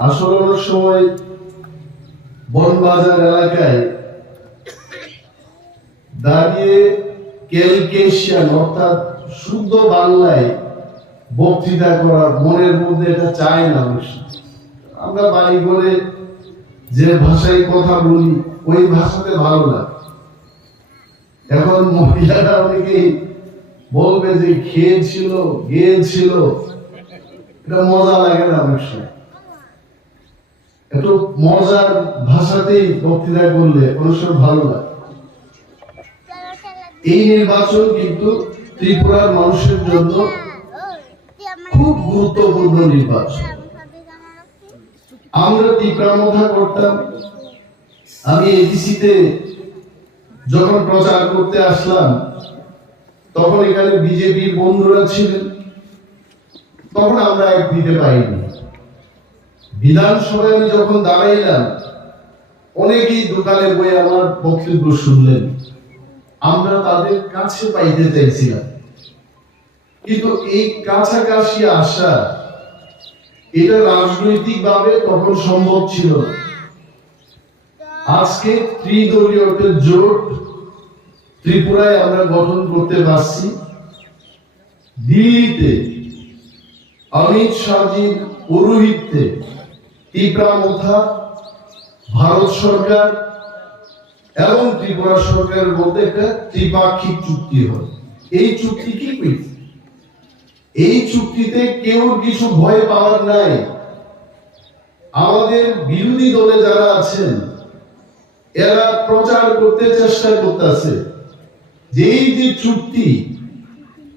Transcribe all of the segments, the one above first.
আসলে অনেক সময় বনবাজার এলাকায় দাঁড়িয়ে ক্যালকেশিয়ান অর্থাৎ শুদ্ধ বাংলায় বক্তৃতা করা মনের মধ্যে এটা চায় না। আমরা বাড়ি করে যে ভাষায় কথা বলি ওই ভাষাতে ভালো লাগে। এখন মহিলারা অনেকেই বলবে যে খেয়েছিল গিয়েছিল, এটা মজা লাগে না। অনেক সময় একটু মজার ভাষাতেই বক্তৃতা করলে অনেক সময় ভালো লাগে। এই নির্বাচন কিন্তু ত্রিপুরার মানুষের জন্য খুব গুরুত্বপূর্ণ নির্বাচন। আমরা ত্রিপুরা করতাম। আমি এডিসিতে যখন প্রচার করতে আসলাম তখন এখানে বিজেপির বন্ধুরা ছিলেন, তখন আমরা এক দিতে পাইনি। বিধানসভায় আমি যখন দাঁড়াইলাম অনেকেই দোকানে বই আমার বক্তব্য শুনলেন। আমরা তাদের কাছে পাইতে চাইছিলাম, কিন্তু এই কাছাকাছি আসা এটা রাজনৈতিক ভাবে তখন সম্ভব ছিল না। আজকে ত্রিদলীয় জোট ত্রিপুরায় আমরা গঠন করতে পারছি। দিল্লিতে অমিত শাহজির পৌরোহিত্যে ত্রিপুরা মোথা, ভারত সরকার এবং ত্রিপুরা সরকারের মধ্যে একটা ত্রিপাক্ষিক চুক্তি হয়। এই চুক্তি কি? এই চুক্তিতে কেউ কিছু ভয় পাওয়ার নাই। আমাদের বিরোধী দলে যারা আছেন এরা প্রচার করতে চেষ্টা করতেছে যে এই যে চুক্তি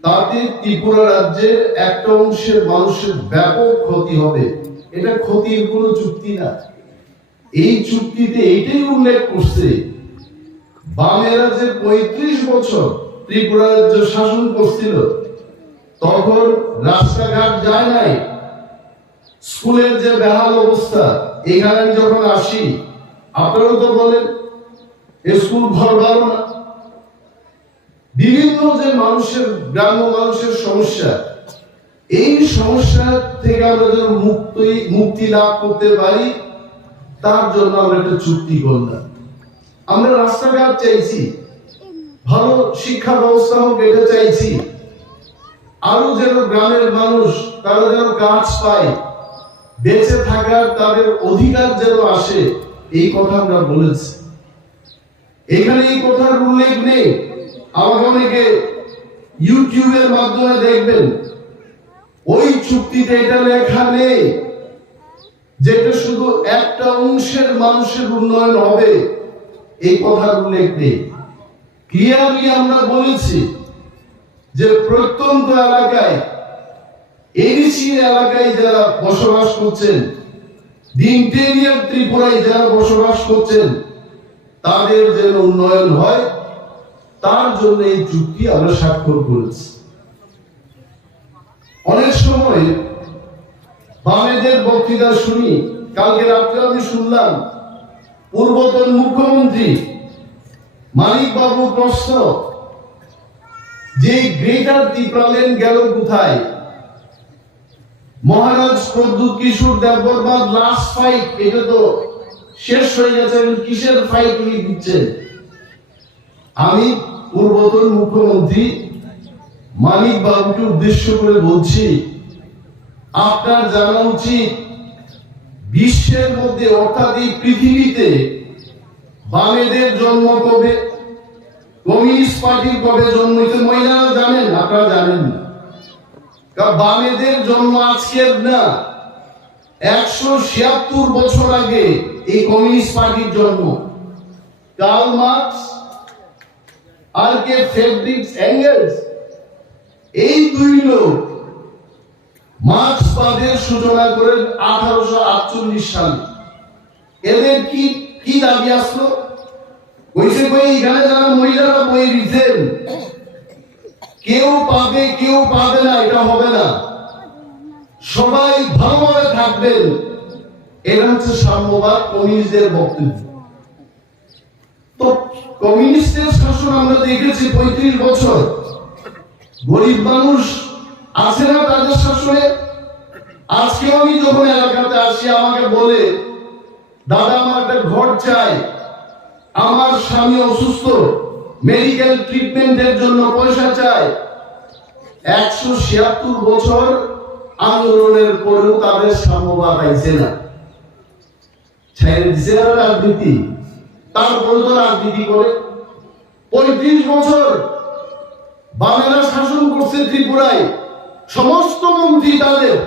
তাতে ত্রিপুরা রাজ্যের একটা অংশের মানুষের ব্যাপক ক্ষতি হবে। এটা ক্ষতির কোনো চুক্তি না। এই চুক্তিতে এইটাই উল্লেখ করছে বামেরা যে ৩৫ বছর ত্রিপুরা রাজ্য শাসন করছিল তখন রাস্তাঘাট যায় নাই, স্কুলের যে বেহাল অবস্থা। এখানে যখন আসি আপনারাও তো বলেন স্কুল ঘর ভালো না। বিভিন্ন যে মানুষের গ্রাম্য মানুষের সমস্যা, এই সমস্যা থেকে আমরা যেন মুক্তি লাভ করতে পারি তার জন্য আমরা একটা চুক্তি করলাম। আমরা রাস্তাঘাট চাইছি, ভালো শিক্ষা ব্যবস্থা হোক এটা চাইছি, আরো যেন গ্রামের মানুষ তারা যেন কাজ পায়, বেঁচে থাকার তাদের অধিকার যেন আসে, এই কথা আমরা বলেছি। এখানে এই কথার উল্লেখ নেই। আমাকে অনেকে ইউটিউবের মাধ্যমে দেখবেন ওই চুক্তিতে এটা লেখা নেই যেটা শুধু একটা অংশের মানুষের উন্নয়ন হবে, এই কথার উল্লেখ নেই। ক্লিয়ারলি আমরা বলেছি যে প্রত্যন্ত এলাকায় এডিসি এলাকায় যারা বসবাস করছেন, ইন্টেরিয়র ত্রিপুরায় যারা বসবাস করছেন তাদের যেন উন্নয়ন হয় তার জন্য এই চুক্তি আমরা স্বাক্ষর করেছি। অনেক সময় বামেদের বক্তৃতা শুনি। কালকে রাত্রে আমি শুনলাম পূর্বতন মুখ্যমন্ত্রী মানিক বাবু প্রশ্ন যে গ্রেটার ত্রিপুরাল্যান্ড গেল কোথায়? মহারাজ প্রদ্যুৎ কিশোর দেববর্মার লাস্ট ফাইট এটা তো শেষ হয়ে গেছে, কিসের ফাইট উনি দিচ্ছেন? আমি পূর্বতন মুখ্যমন্ত্রী মানিক বাবুকে উদ্দেশ্য করে বলছি, আপনার জানা উচিত বিশ্বের মধ্যে অর্থাৎ এই পৃথিবীতে বামেদের জন্ম কবে, কমিউনিস্ট পার্টির কবে জন্ম হয়েছে মহিলারা জানেন? আপনারা জানেন না। বামেদের জন্ম আজকের না, ১৭৬ বছর আগে এই কমিউনিস্ট পার্টির জন্ম। কার্ল মার্কস আর কে ফ্রেডরিক এঙ্গেলস, এই দুই লোক মার্ক্সবাদের সূচনা করেন ১৮৪৮ সালে। এদের কি দাবি আসলো? কইছে এখানে যারা মহিলারা বই দিতেন কেউ পাবে কেউ পাবে না, এটা হবে না, সবাই ভালোভাবে থাকবেন। এটা হচ্ছে সাম্যবাদ, কমিউনিস্টদের বক্তব্য। তো কমিউনিস্টের শাসন আমরা দেখেছি ৩৫ বছর। গরিব মানুষ আছে না তাদের শাসনে? আজকে আমি যখন এলাকাতে আসি আমাকে বলে, দাদা আমার একটা ঘর চাই, আমার স্বামী অসুস্থ, মেডিকেল ট্রিটমেন্টের জন্য পয়সা চাই। 176 বছর আন্দোলনের পরেও তাদের সাম্যবাদ আইছে না, ছেড়ে দিছে না রাজনীতি, তারপরে তো রাজনীতি করে। 35 বছর বামেরা শাসন করছে ত্রিপুরায়, সমস্ত মন্ত্রী তাদের,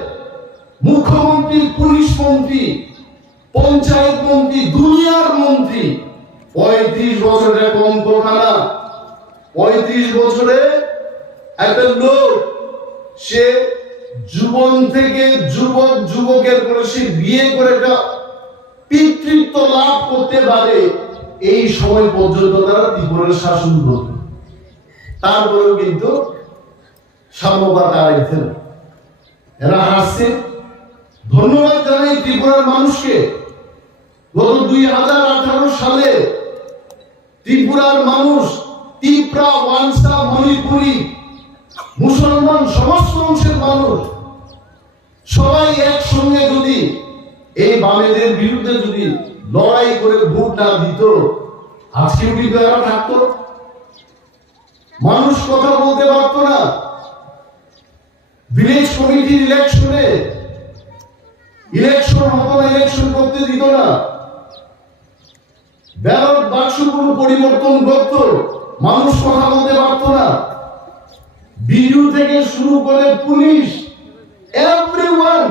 মুখ্যমন্ত্রী, পুলিশ মন্ত্রী, পঞ্চায়েত মন্ত্রী, দুনিয়ার মন্ত্রী। 35 বছরের কম কথা না। 35 বছরে একটা লোক, সে যুবন থেকে যুবকের করে সে বিয়ে করে একটা পিতৃত্ব লাভ করতে পারে, এই সময় পর্যন্ত তারা ত্রিপুরার শাসন করবে। তারপরেও কিন্তু সাম্যবাদ আড়াইছে না, এরা হাসছে। ধন্যবাদ জানাই ত্রিপুরার মানুষকে। গত 2018 সালে ত্রিপুরার মানুষ, ত্রিপুরা, ওয়ানসা, মণিপুরি, মুসলমান, সমস্ত অংশের মানুষ সবাই একসঙ্গে যদি এই বামেদের বিরুদ্ধে যদি লড়াই করে ভোট না দিত, আজকে কিন্তু এরা থাকতো, মানুষ কথা বলতে পারতো না। ভিলেজ কমিটির ইলেকশনে ইলেকশন হতো না, ইলেকশন করতে দিত না, ব্যালট বাক্সগুলো পরিবর্তন করত, মানুষ কথা বলতে পারতো না। বিডিও থেকে শুরু করে পুলিশ, এভরিওয়ান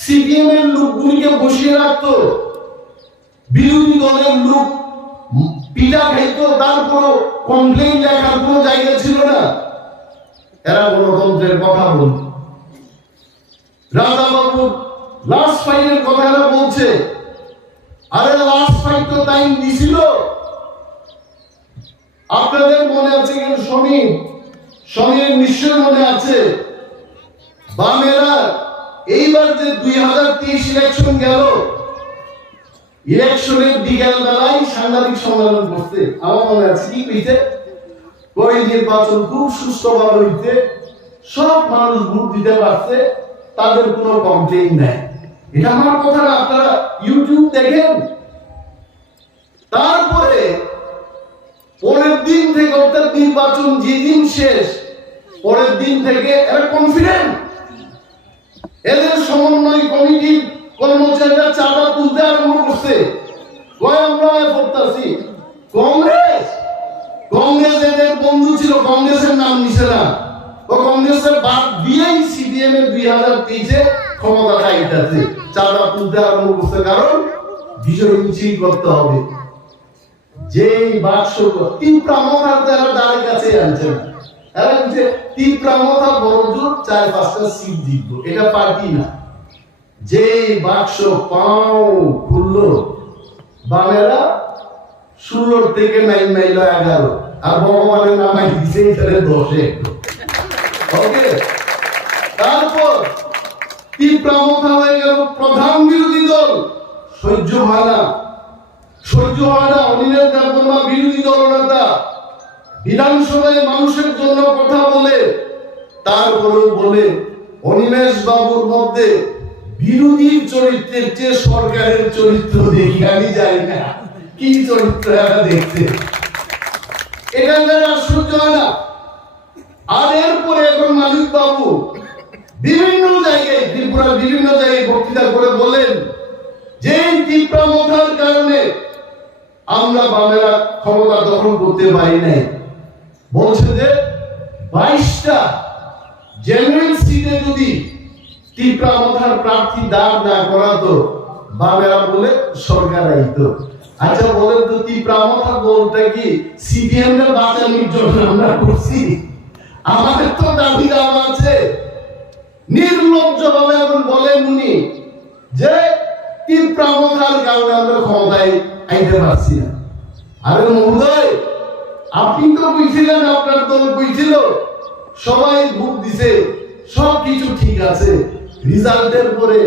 সিপিএম এর লোকগুলিকে বসিয়ে রাখতো, বিরোধী দলের লোক পিঠা খাইতো, তারপর কমপ্লেন লেখার কোনো জায়গা ছিল না। এরা গণতন্ত্রের কথা বলত। রাজাবাবু লাস্ট ফাইটের কথা এরা বলছে, আরে লাস্ট ফাইট তো টাইম দিছিল। আপনাদের মনে আছে কেন? সমীর নিশ্চয় মনে আছে। বামেরা এইবার যে 2023 ইলেকশন গেল, ইলেকশনের বিকেল বেলায় সাংবাদিক সম্মেলন করতে, আমার মনে আছে কি হইতে, ওই নির্বাচন খুব সুষ্ঠুভাবে হইতে, সব মানুষ ভোট দিতে পারছে, তাদের কোনো কমপ্লেইন নাই। এটা আমার কথা না, আপনারা ইউটিউব দেখেন। তারপরে পরের দিন থেকে, অর্থাৎ নির্বাচন যেদিন শেষ, পরের দিন থেকে এরা কনফিডেন্ট, এদের সমন্বয় কমিটির কর্মচারীরা চাঁদা তুলতে আরম্ভ করছে। আমরা করতেছি কংগ্রেস এদের বন্ধু ছিল, কংগ্রেসের নাম নিছে না, ও কংগ্রেসের বাদ দিয়েই সিপিএম এর 2023-এ ক্ষমতা খাইতেছে, চাঁদা তুলতে আরম্ভ করছে। কারণ বিষয় মিছিল করতে হবে। যেই বাক্স তীব্রা মথার তারা দ্বারের কাছে আনছে না, এরা বলছে তীব্রা মথা বড় জোর 4-5টা সিট জিতবো, এটা পার্টি না। যেই বাক্স পাও খুললো, বামেরা 16 থেকে 9 মাইল 11, আর ভগবানের নামাই দিছে এখানে 10-এ। ওকে, তারপর তীব্রা মথা হয়ে গেল প্রধান বিরোধী দল। সহ্য হয় না। অনিলের দেববর্মা বিরোধী দলনেতা বিধানসভায় মানুষের জন্য কথা বলে, তারপরেও বলে অনিমেষ বাবুর মধ্যে বিরোধীর চরিত্রের চেয়ে সরকারের চরিত্র দেখি, আমি জানি না কি চরিত্র এরা দেখতে। এটা সহ্য হয় না। আর এরপরে এখন মানিক বাবু বিভিন্ন জায়গায়, ত্রিপুরার বিভিন্ন জায়গায় বক্তৃতা করে বলেন যে তীব্রা মথার কারণে আমরা বামেরা ক্ষমতা দখল করতে পারি নাই। বলছে যে 22টা জেনারেল সিটে যদি তীব্রা মথার প্রার্থী দাঁড় না করাতো, বামেরা বলে সরকার আইতো। আচ্ছা বলেন তো, তীব্রা মথা বলতে কি সিপিএম এর বাঁচানোর জন্য আমরা করছি? আমাদের তো দাবি দাওয়া আছে। নির্লজ্জভাবে এখন বলেন উনি যে তীব্রা মথার কারণে আমরা ক্ষমতায় আইতে পারছি না। আরে মহোদয়, আপনি তো বুঝছিলেন, আপনার দল বুঝছিল, সবাই ভোট দিছে, সবকিছু ঠিক আছে, রেজাল্টের পরে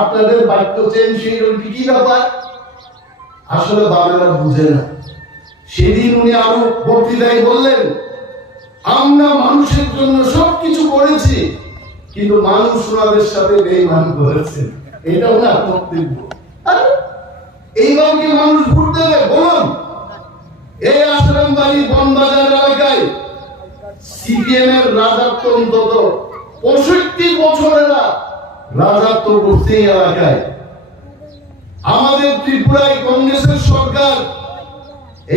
আপনাদের বাক্য চেঞ্জ হয়ে গেল, কি ব্যাপার? আসলে বাংলা বুঝে না। সেদিন উনি আরো বক্তৃতায় বললেন, আমরা মানুষের জন্য সবকিছু করেছি, কিন্তু মানুষ ওনাদের সাথে বেঈমান করেছে, এটা ওনার বক্তব্য। এইভাবে কি মানুষ ভোট দেবে বলুন? এই আশ্রমবাড়ি বনবাজার এলাকায় সিপিএম এর রাজত্ব অন্তত 65 বছরেরা রাজত্ব করছে এই এলাকায়। আমাদের ত্রিপুরায় কংগ্রেসের সরকার,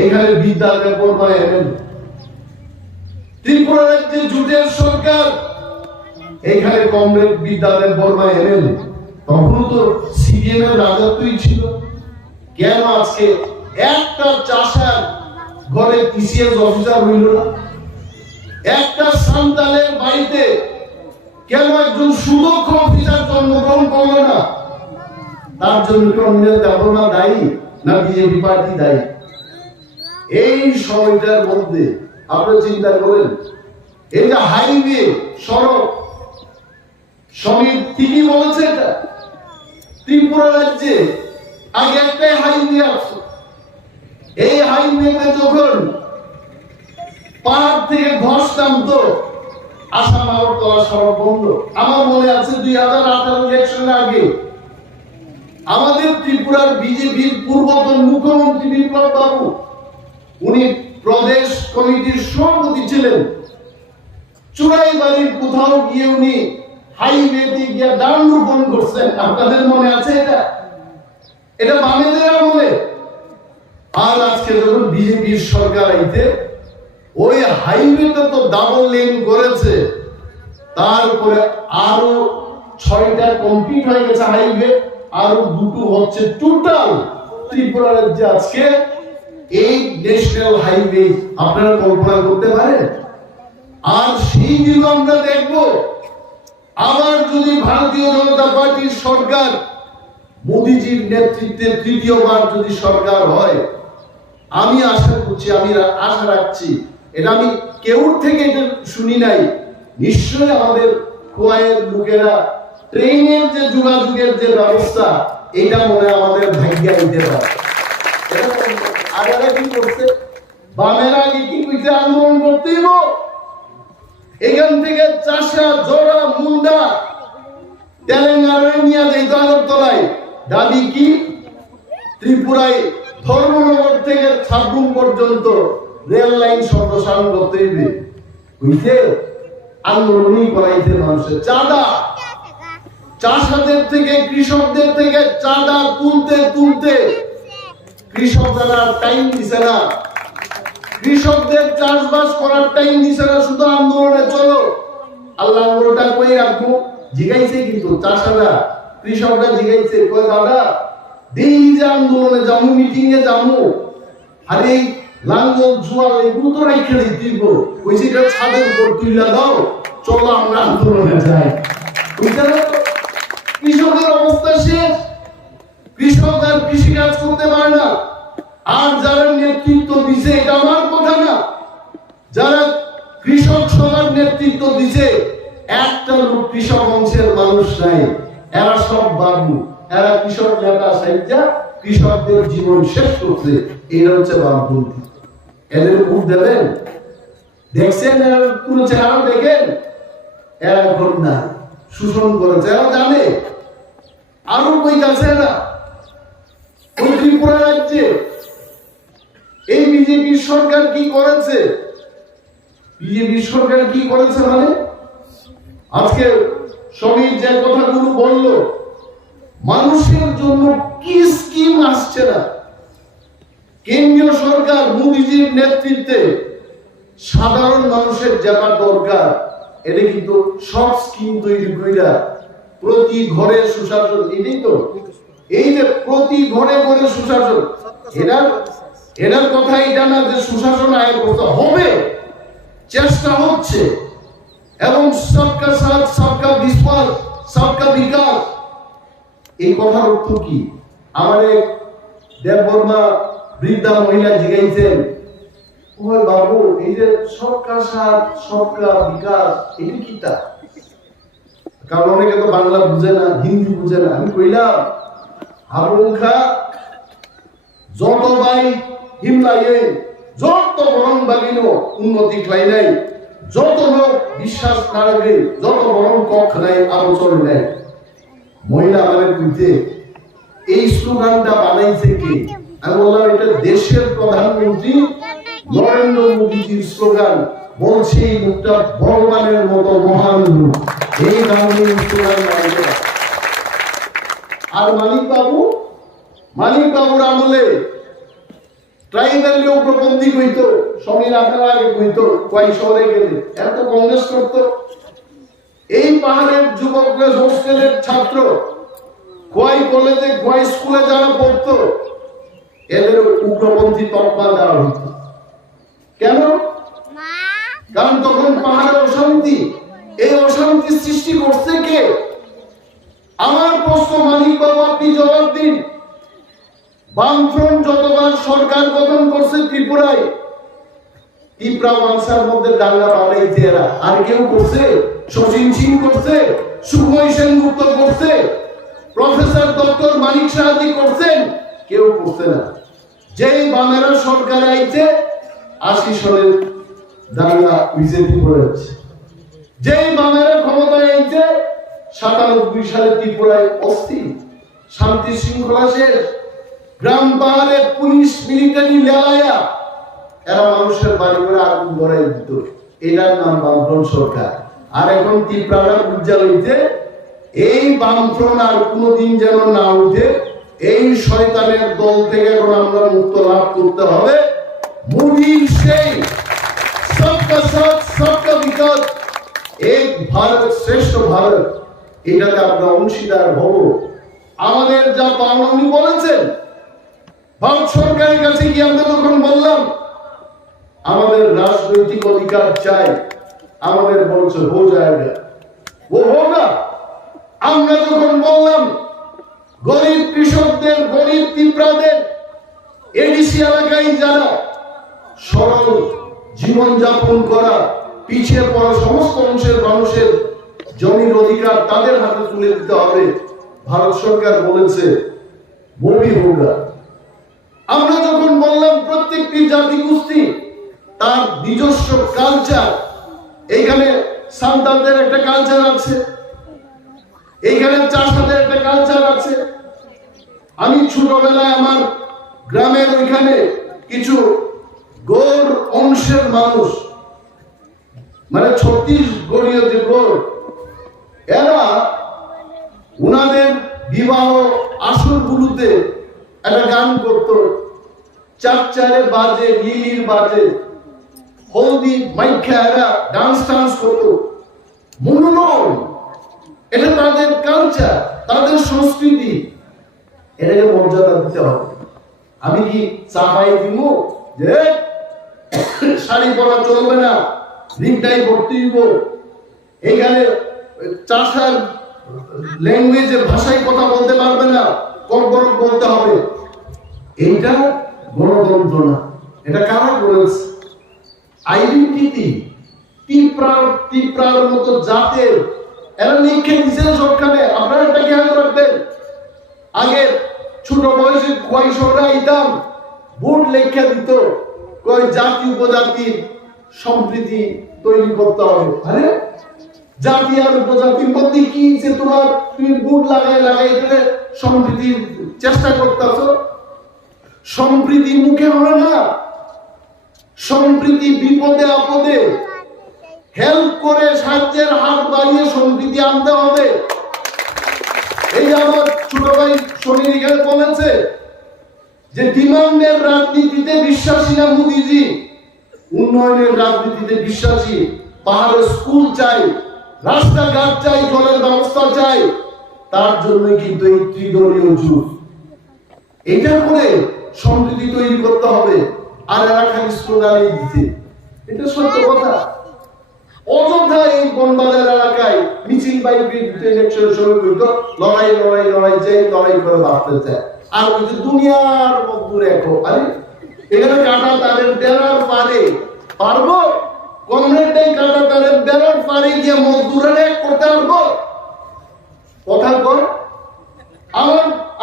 এখানে বিদ্যালয় পড়ায় এমএলএ। ত্রিপুরা রাজ্যে জোটের সরকার, এখানে কমরেড বিদ্যালয় বর্মায় এমএলএ। তখনও তো সিপিএম এর রাজত্বই ছিল। কেন আজকে একটা চাষার ঘরে টিসিএস অফিসার হইল না? একটা সন্তানের বাড়িতে কেন একজন সুদক্ষ অফিসার জন্মগ্রহণ করলো না? তার জন্য কি অন্যের দেবনা দায়ী না বিজেপি পার্টি দায়ী? এই সময়টার মধ্যে আপনি চিন্তা করেন, এই যে হাইওয়ে সড়ক সমিতি ঠিকই বলেছে, এটা ত্রিপুরা রাজ্যে আগে একটাই হাইওয়ে আছে। এই হাইওয়েতে যখন পাহাড় থেকে ধস নামতো, আসাম আগরতলা সড়ক বন্ধ। আমার মনে আছে 2018 ইলেকশনের আগে আমাদের ত্রিপুরার বিজেপির পূর্বতন মুখ্যমন্ত্রী বিপ্লব বাবু, উনি প্রদেশ কমিটির সভাপতি ছিলেন। চুরাইবাড়ির কোথাও গিয়ে উনি হাইওয়েতে গিয়ে দান রোপণ করছেন। আপনাদের মনে আছে এটা? এটা বামেদের আমলে। আর আজকে যখন বিজেপির সরকার আইতে, ওই হাইওয়েটা তো ডাবল লেন করেছে, তারপরে আরো 6টা কমপ্লিট হয়ে গেছে হাইওয়ে, আরো 2টো হচ্ছে। টোটাল ত্রিপুরা রাজ্যে আজকে এই ন্যাশনাল হাইওয়ে আপনারা কল্পনা করতে পারেন? আর সেই দিন আমরা দেখব, আবার যদি ভারতীয় জনতা পার্টির সরকার, মোদীজির নেতৃত্বে তৃতীয়বার যদি সরকার হয়, আমি আশা করছি, আমি আশা রাখছি, এটা আমি কেউর থেকে এটা শুনি নাই, নিশ্চয়ই আমাদের কোয়াইয়ের লোকেরা ট্রেনের যে যোগাযোগের যে ব্যবস্থা, এটা মনে আমাদের ভাগ্যে আইতে পারে। আগে কি করছে বামেরা, আগে কি কইছে? আন্দোলন করতেইব। এখান থেকে চাষা, জোড়া, মুন্ডা, তেলেঙ্গানায় নিয়ে যাইতো আগরতলায়। দাবি কি? ত্রিপুরায় ধর্মনগর থেকে ছাব্বুম পর্যন্ত রেল লাইন সম্প্রসারণ করতে হইবে। বুঝছে? আন্দোলনই করাইছে মানুষের। চাঁদা, চাষাদের থেকে, কৃষকদের থেকে চাঁদা তুলতে তুলতে কৃষকরা টাইম দিছে না, কৃষকদের চাষবাস করার টাইম দিছে না, শুধু আন্দোলনে চলো। আল্লাহ ওটা কই রাখবো জিগাইছে, কিন্তু চাষারা, কৃষকরা জিগাইছে, কই দাদা দিন যে আন্দোলনে যাবো, মিটিং এ যাবো, আর এই লাঙ্গল জুয়াল এগুলো তো রেখে দিব, কইছে এটা ছাদের উপর তুইলা দাও, চলো আমরা আন্দোলনে যাই। কৃষকের অবস্থা শেষ। কৃষক আর কৃষি কাজ করতে পারে না। আর যারা নেতৃত্ব দিছে, এটা আমার কথা না, যারা কৃষক সভার নেতৃত্ব দিছে, একটা লোক কৃষক অংশের মানুষ নাই। এরা সব বাবু, এরা কৃষক নেতা সাইজা কৃষকদের জীবন শেষ করছে। এরা হচ্ছে বামপন্থী। এদের ভোট দেবেন? দেখছেন এরা কোন চেহারা দেখেন? এরা এখন না, শোষণ করেছে, এরা জানে। আরো কইতাছে না, ওই ত্রিপুরা রাজ্যে এই বিজেপি সরকার কি করেছে? বিজেপি সরকার কি করেছে মানে আজকে সমীর যে কথাগুলো বললো, মানুষের জন্য কি স্কিম আসছে না? কেন্দ্রীয় সরকার মোদীজির নেতৃত্বে সাধারণ মানুষের যেটা দরকার, এটা কিন্তু সব স্কিম তৈরি কইরা প্রতি ঘরে সুশাসন, এটাই তো, এই যে প্রতি ঘরে ঘরে সুশাসন, এটার কথা এটা না যে সুশাসন আয় করতে হবে, চেষ্টা হচ্ছে। এবং সবকা সাথ, সবকা বিশ্বাস, সবকা বিকাশ, এই কথার অর্থ কি? আমার এক দেববর্মা বৃদ্ধা মহিলা জিজ্ঞাসেন, ওই বাবু এই যে সবকা সাথ, সবকা বিকাশ, এটা কি? তা কারণ অনেকে তো বাংলা বুঝে না, হিন্দি বুঝে না। আমি কইলাম, হারুখা যত ভাই হিমলাইয়ে যত বরং বাগিনো উন্নতি খাই নাই, যত লোক বিশ্বাস না রাখবে, যত বরং কক্ষ নাই আলোচনা নেই, মহিলা আমাদের বুঝতে এই স্লোগানটা বানাইছে কে? আমি বললাম এটা দেশের প্রধানমন্ত্রী নরেন্দ্র মোদীজির স্লোগান। বলছে এই লোকটা ভগবানের মতো মহান লোক, এই গান্ধী স্লোগান বানাইছে। আর মানিক বাবুর আমলে ট্রাইবাল উগ্রপন্থী কইতো, সমীর আপনারা আগে কইতো কয় শহরে গেলে এত কংগ্রেস করতো। এই পাহাড়ের যুবকরা হোস্টেলের ছাত্র কয় কলেজে কয় স্কুলে যারা পড়তো এদের উগ্রপন্থী তকমা দেওয়া হতো। কেন? কারণ তখন পাহাড়ে অশান্তি, এই অশান্তি সৃষ্টি করছে কে? আমার প্রশ্ন মানিক বাবু, আপনি জবাব দিন। বামফ্রন্ট যতবার সরকার গঠন করছে ত্রিপুরায়, ত্রিপুরা বাংলার মধ্যে দাঙ্গা বানাইছে এরা। আর কেউ করছে? শচীন সিং করছে, সুখময় সেনগুপ্ত করছে, প্রফেসর ডক্টর মানিক সাহাজি করছেন? কেউ করছে না। যেই বামেরা সরকার আইছে 80 সালের দাঙ্গা বিজেপি করেছে। যেই বামেরা ক্ষমতায় আইছে 97 সালে ত্রিপুরায় অস্থির, শান্তি শৃঙ্খলা শেষ, গ্রাম পাহাড়ে পুলিশ মিলিটারি লেলাইয়া এরা মানুষের বাড়ি করে আগুন ধরাই দিত। এটার নাম বামফ্রন্ট সরকার। আর এখন ত্রিপুরাটা উজ্জ্বল হইতে এই বামফ্রন্ট আর কোনদিন যেন না উঠে, এই শয়তানের দল থেকে এখন আমরা মুক্ত লাভ করতে হবে। মোদীর সেই সবকা সাথ সবকা বিকাশ, এক ভারত শ্রেষ্ঠ ভারত, এটাতে আমরা অংশীদার হব। আমাদের যা পাওনা উনি বলেছেন, ভারত সরকারের কাছে গিয়ে আমরা তখন বললাম আমাদের রাজনৈতিক অধিকার চাই, আমাদের বলছে হো যায়গা, ও হোগা। আমরা যখন বললাম গরিব কৃষকদের, গরিব ত্রিপুরাদের, এডিসি এলাকায় যারা সরল জীবন যাপন করা পিছিয়ে পড়া সমস্ত অংশের মানুষের জমির অধিকার তাদের হাতে তুলে দিতে হবে, ভারত সরকার বলেছে ববি হোগা। আমরা যখন বললাম প্রত্যেকটি জাতি গোষ্ঠী তার নিজস্ব কালচার, এইখানে সান্তালদের একটা কালচার আছে, এইখানে চাষাদের একটা কালচার আছে। আমি ছোটবেলায় আমার গ্রামের ওইখানে কিছু গৌড় অংশের মানুষ, মানে ছত্তিশগড়ীয় যে গৌড়, এরা উনাদের বিবাহ আসরগুলোতে একটা গান করতো, চারচারে বাজে, লিলির বাজে, হলদি মাইখা এরা ডান্স করতো। মনোরম, এটা তাদের কালচার, তাদের সংস্কৃতি, এটাকে মর্যাদা দিতে হবে। আমি কি চাপাই দিব যে শাড়ি পরা চলবে না, রিংটাই পড়তে দিব, এখানে চাষার ল্যাঙ্গুয়েজে ভাষায় কথা বলতে পারবে না, কর্করক বলতে হবে? এইটা গণতন্ত্র না। এটা কারা করেছে? আইডেন্টিটি, ত্রিপুরার মতো জাতের এরা লিখে দিচ্ছে সবখানে। আপনারা এটা খেয়াল রাখবেন। আগে ছোট বয়সে কৈশোররা আইতাম, বোর্ড লেখা দিত কয় জাতি উপজাতির সম্প্রীতি তৈরি করতে হবে। আরে জাতি আর উপজাতির মধ্যে কি যে তুমি বোর্ড লাগাই করে সম্প্রীতির চেষ্টা করতেছ? সম্প্রীতি মুখে হয় না, সম্প্রীতি বিপদে আপদে হেল্প করে সাহায্যের হাত বাড়িয়ে সম্প্রীতি আনতে হবে। এই যে আমার ছোট ভাই সমীর এখানে বলেছে যে ডিমান্ডের রাজনীতিতে বিশ্বাসী না মোদীজি, উন্নয়নের রাজনীতিতে বিশ্বাসী। পাহাড়ে স্কুল চাই, রাস্তাঘাট চাই, জলের ব্যবস্থা চাই, তার জন্য কিন্তু এই ত্রিদলীয় জোট। এটা করে সম্প্রীতি তৈরি করতে হবে। আর এরা খালি স্লোগানই দিচ্ছে, এটা সত্য কথা। অযথা এই বনবাজার এলাকায় মিছিল বাইক ইলেকশনের সময় কিন্তু লড়াই চাই, লড়াই করে বাঁচতে চায়। আর কিন্তু দুনিয়ার মজদুর এখন, আরে এখানে কাটা তারের বেড়ার পারে পারবো? কমরেডটাই কাটা তারের বেড়ার পারে গিয়ে মজদুরের এক করতে পারবো? কথা কর।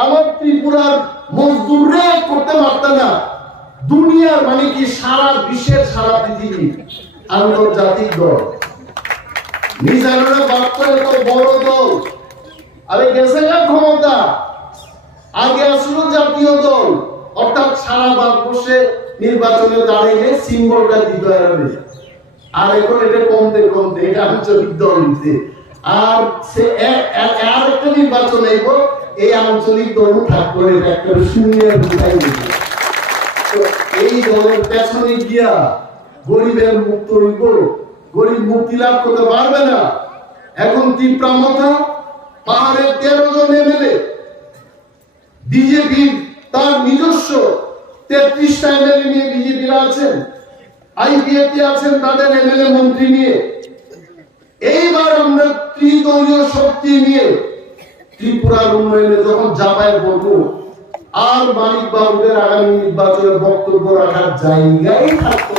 আমার ত্রিপুরার মজদুররা এক করতে পারত না, দুনিয়ার মানে কি সারা বিশ্বের, সারা পৃথিবী আন্তর্জাতিক দল। মিজানুরের বাপ তো এত বড় দল, আরে গেছে না ক্ষমতা, আগে আসলো জাতীয় দল, অর্থাৎ সারা ভারতবর্ষে নির্বাচনে দাঁড়িয়ে সিম্বলটা দিতে হবে। আর এখন এটা কমতে কমতে এটা আঞ্চলিক দল দিতে, আর সে আর একটা নির্বাচন আইব, এই আঞ্চলিক দল ঠাক করে একটা শূন্যের বোঝাই দিবে। তো এই দলের পেছনে গিয়া গরিবের মুক্ত হইব, গরিব মুক্তি লাভ করতে পারবে না। এখন তীব্রামতা পাহাড়ের 13 জন এমএলএ, বিজেপি তার নিজস্ব 33টা এমএলএ নিয়ে বিজেপিরা আছেন, আইপিএফটি আছেন তাদের এমএলএ মন্ত্রী নিয়ে। এইবার আমরা ত্রিদলীয় শক্তি নিয়ে ত্রিপুরার উন্নয়নে যখন জাপায় বলবো, আর মানিক বাবুদের আগামী নির্বাচনে বক্তব্য রাখার জায়গায় থাকতো।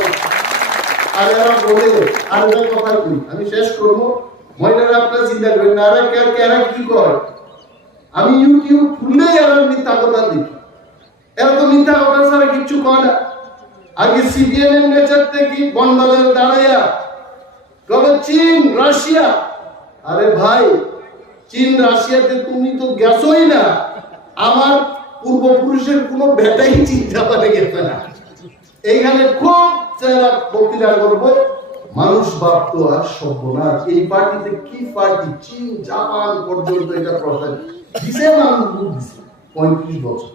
আর এরা বলে, আর একটা কথা কই, আমি শেষ করবো, মহিলারা আপনারা চিন্তা করেন না, এরা কি করে, আমি ইউটিউব খুললেই এরা মিথ্যা কথা দেখি, এরা তো মিথ্যা কথা ছাড়া কিচ্ছু করে না। আগে সিপিএম নেচার থেকে বনবাজারে দাঁড়াইয়া কবে চীন রাশিয়া, আরে ভাই চীন রাশিয়াতে তুমি তো গেছোই না, আমার পূর্বপুরুষের কোনো ভেটাই চিন্তা করে গেছে না। এইখানে খুব যারা বক্তৃতা করবো, মানুষ ভাবতো আর সর্বনাশ, এই পার্টিতে কি পার্টি, চীন জাপান পর্যন্ত এটা প্রসার দিছে, মানুষ বুঝছে 35 বছর।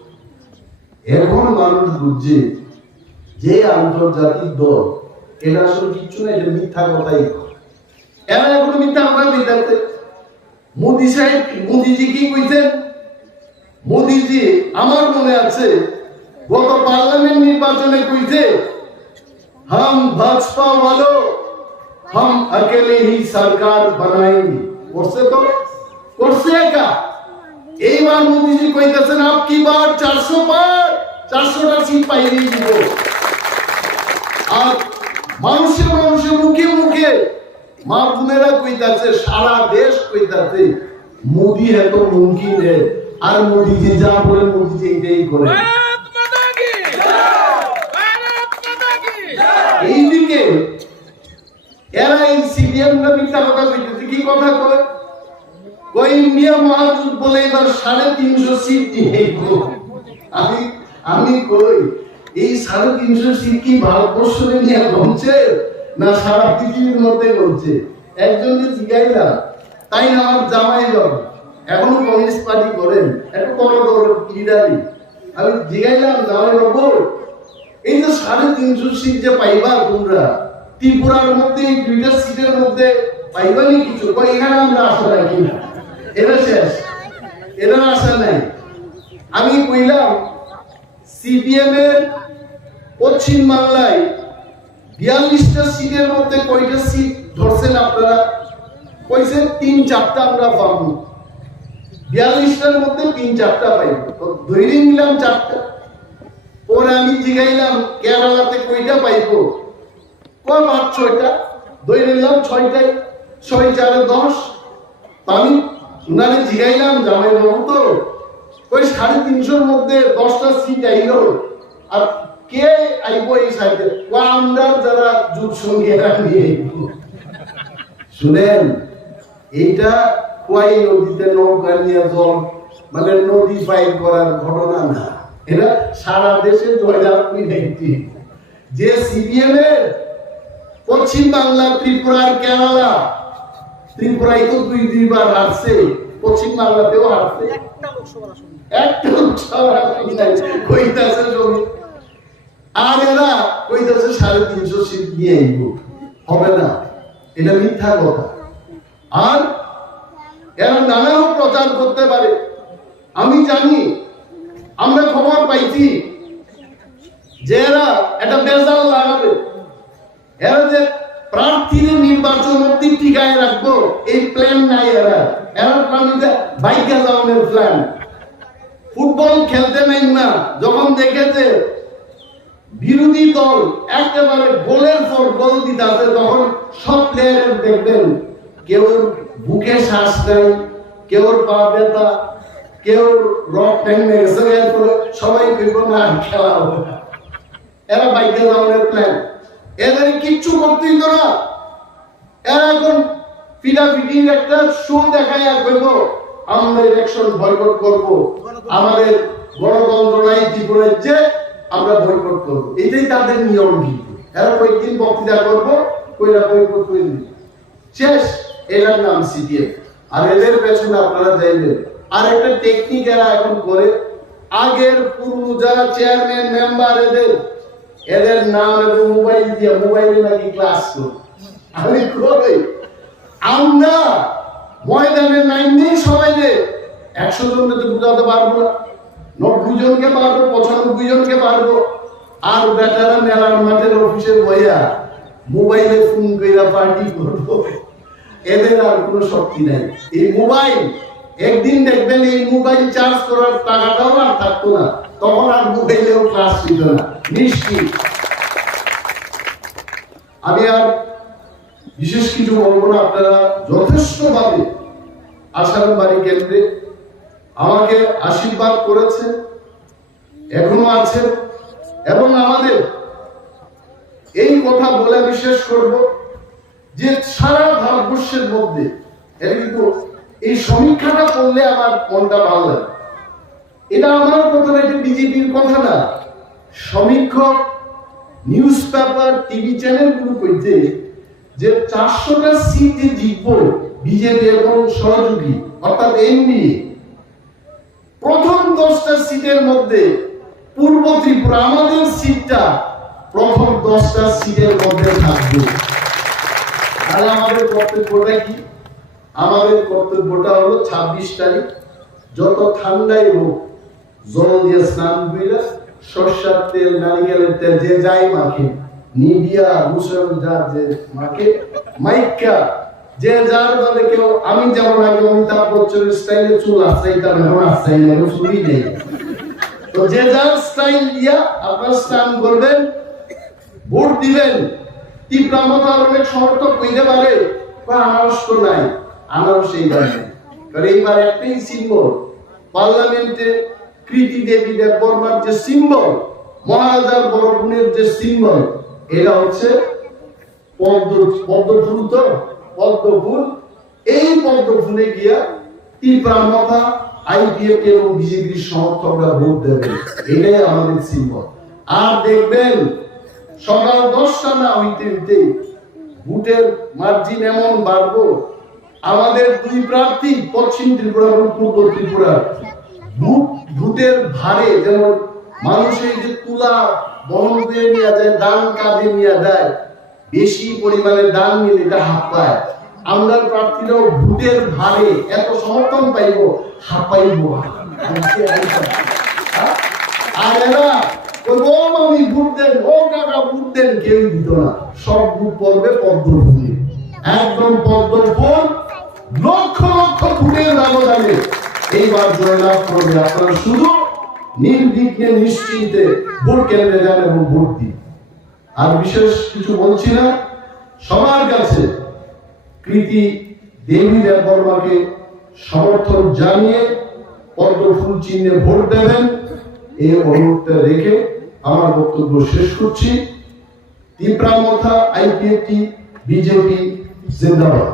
এখন মানুষ বুঝছে যে আন্তর্জাতিক দল এটা আসলে কিচ্ছু না, এটা মিথ্যা কথাই। এরা এখন মিথ্যা কথা বিদ্যার্থী। মোদী সাহেব, মোদীজি কি কইছেন? মোদীজি আমার মনে আছে গত পার্লামেন্ট নির্বাচনে কইছে, हम भाजपा वालों हम अकेले ही सरकार बनाएंगे। করছে তো, করছে একা। এইবার মোদীজি কইতেছেন আপকি বার 400 পার, 400টা সিট পাইলেই দিব। আর মানুষের মুখে মুখে মা বোনেরা কইতাছে, সারা দেশ কইতাছে মোদী এত মুমকিন है, আর মোদীজি যা বলে মোদীজি এটাই করে। এইদিকে এরা এই সিপিএম না মিথ্যা কথা কইতেছে, কি কথা কয়, কই ইন্ডিয়া মহাজোট বলে এবার 350 সিট নিয়ে। আমি কই এই 350 সিট কি ভারতবর্ষে নিয়ে গমছে না সারা পৃথিবীর মধ্যে গমছে? একজনকে জিগাইলাম, তাই না আমার জামাই বাবু এখনো কমিউনিস্ট পার্টি করেন, একটু বড় বড় লিডারই, আমি জিগাইলাম জামাই বাবু এই যে 350 সিট যে পাইবা তোমরা ত্রিপুরার মধ্যে, এই 2টা সিটের মধ্যে পাইবা নি কিছু? কই এখানে আমরা আশা রাখি না, এটা শেষ, এটা আশা নাই। আমি কইলাম সিপিএম এর পশ্চিম বাংলায় 42টা সিটের মধ্যে কয়টা সিট ধরছেন আপনারা? কইছে 3-4টা আমরা পাবো। 42টার মধ্যে 3-4টা পাইব, ধরে নিলাম 4টা। পরে আমি জিগাইলাম কেরালাতে কয়টা পাইবো? কয় 5-6টা, ধরে নিলাম 6টাই, 6-4 10। আমি উনারে জিগাইলাম জামাই বাবু তো কই 350-র মধ্যে 10টা সিট আইলো, আর কে আইবো এই সাইডে? ও আমরা যারা যুগ সঙ্গীরা নিয়ে শুনেন, এইটা কোয়াই নদীতে নৌকা নিয়ে জল মানে নদী ফাইল করার ঘটনা না, এটা সারা দেশে জয়লাভী দেখছি। যে সিপিএম এর পশ্চিম বাংলা, ত্রিপুরার কেরালা, ত্রিপুরায় তো 2-2বার হারছে, পশ্চিম বাংলাতেও হারছে, একটা লোকসভা আসন নাই, কইতাছে জমি। আর এরা কইতাছে 350 সিট নিয়ে আইব, হবে না, এটা মিথ্যা কথা। আর এরা নানান প্রচার করতে পারে, আমি জানি, আমরা খবর পাইছি যে এরা এটা বেজাল লাগাবে, এরা যে প্রার্থীর নির্বাচন অব্দি টিকায় রাখবো এই প্ল্যান নাই। এরা বাইকে যাওয়ার প্ল্যান, ফুটবল খেলতে নাই না, যখন দেখেছে বিরোধী দল একেবারে গোলের পর গোল দিতে, তখন সব প্লেয়ার দেখবেন কেউ বুকে শ্বাস নেয়, কেউ পা ব্যথা, কেউ রক ভেঙে গেছে, সবাই খেলবো না, খেলা হবে না। এরা বাইকে যাওয়ার প্ল্যান। এদের কিচ্ছু করতেই তো না। এরা এখন পিটাপিটির একটা শো দেখায় আর বলবো আমরা ইলেকশন বয়কট করব, আমাদের গণতন্ত্র নাই ত্রিপুরার যে আমরা বয়কট করব, এটাই তাদের নিয়ম। কিন্তু এরা কয়েকদিন বক্তৃতা করবো, কইরা বয়কট করে দিবে, শেষ। এটার নাম সিপিএম। আর এদের পেছনে আপনারা যাইবেন আর একটা টেকনিক এরা এখন করে, আগের পুরনো যারা চেয়ারম্যান মেম্বার এদের নাম এবং মোবাইল দিয়ে মোবাইলে নাকি ক্লাস করে। আমি কই আমরা ময়দানে নাইমেই সবাই 100 জনকে তো বুঝাতে পারবো না, 90 জনকে পারবো, 95 জনকে পারবো। আর বেটারা মেলার মাঠের অফিসে বইয়া মোবাইলে ফোন কইরা পার্টি করবো, এদের আর কোনো শক্তি নাই। এই মোবাইল একদিন দেখবেন এই মোবাইল চার্জ করার টাকাটাও আর থাকতো না, তখন আর মোবাইলেও ক্লাস ছিল না, নিশ্চিত। আমি আর বিশেষ কিছু বলবো না। আপনারা যথেষ্টভাবে আশারবাড়ি কেন্দ্রে আমাকে আশীর্বাদ করেছেন, এখনো আছেন। এবং আমাদের এই কথা বলে বিশেষ করব যে সারা ভারতবর্ষের মধ্যে এটা কিন্তু এই সমীক্ষাটা করলে আমার মনটা ভালো লাগে। এটা আমার কথা না, এটা বিজেপির কথা না। সমীক্ষক, নিউজ পেপার, টিভি চ্যানেল গুলো কইতে যে 400টা সিট যে জিতবো বিজেপি এবং সহযোগী অর্থাৎ এনডিএ, প্রথম 10টা সিটের মধ্যে পূর্ব ত্রিপুরা আমাদের সিটটা প্রথম 10টা সিটের মধ্যে থাকবে। তাহলে আমাদের কর্তব্যটা কি? আমাদের কর্তব্যটা হলো 26 তারিখ যত ঠান্ডাই হোক জল দিয়ে স্নান কইরা সরষের তেল, নারিকেলের তেল যে যাই মাখে, নিবিয়া মুসল যা যে মাখে, মাইকা যে যার বলে কেউ, আমি যেমন আগে অমিতাভ বচ্চনের স্টাইলে চুল আসাইতাম, এখন আসাই না, চুলই নেই। তো যে যার স্টাইল দিয়া আপনার স্নান করবেন, ভোট দিবেন। তীব্রামতার অনেক সমর্থক কইতে পারে আনারস তো নাই, আনারস এইবার নেই, কারণ এইবার একটাই সিম্বল, পার্লামেন্টে কৃতি দেবী দেববর্মার যে সিম্বল, মহারাজার বড় বোনের যে সিম্বল, এটা হচ্ছে পদ্মফুল। তো পদ্মফুল, এই পদ্মফুলে গিয়া তীব্রামতা, আইপিএফ এবং বিজেপির সমর্থকরা ভোট দেবে, এটাই আমাদের সিম্বল। আর দেখবেন সকাল 10টা না হইতে হইতে ভোটের মার্জিন এমন বাড়বো, আমাদের দুই প্রার্থী পশ্চিম ত্রিপুরা এবং পূর্ব ত্রিপুরার ভোটের ভারে, যেমন মানুষের যে তুলা বহন করে নিয়ে যায়, দান কাঁধে নিয়ে দেয়, বেশি পরিমাণে দান নিলে এটা হাত পায়। আমরা প্রার্থীরাও ভোটের ভারে এত সমর্থন পাইব, হাত পাইব। আর এরা আমি ভোট দেন, ও কাকা ভোট দেন, কেউ দিত না। সব ভোট পড়বে পদ্মফুলে, একদম পদ্মফুল, লক্ষ লক্ষ ভোটের ব্যবধানে এইবার জয়লাভ করবে। আপনারা শুধু নির্বিঘ্নে নিশ্চিন্তে ভোট কেন্দ্রে যান এবং ভোট দিন। আর বিশেষ কিছু বলছি না, সবার কাছে কৃতি দেবী দেববর্মাকে সমর্থন জানিয়ে পদ্মফুল চিহ্নে ভোট দেবেন, এই অনুরোধটা রেখে আমার বক্তব্য শেষ করছি। তীব্রামতা, আইপিএফটি, বিজেপি জিন্দাবাদ।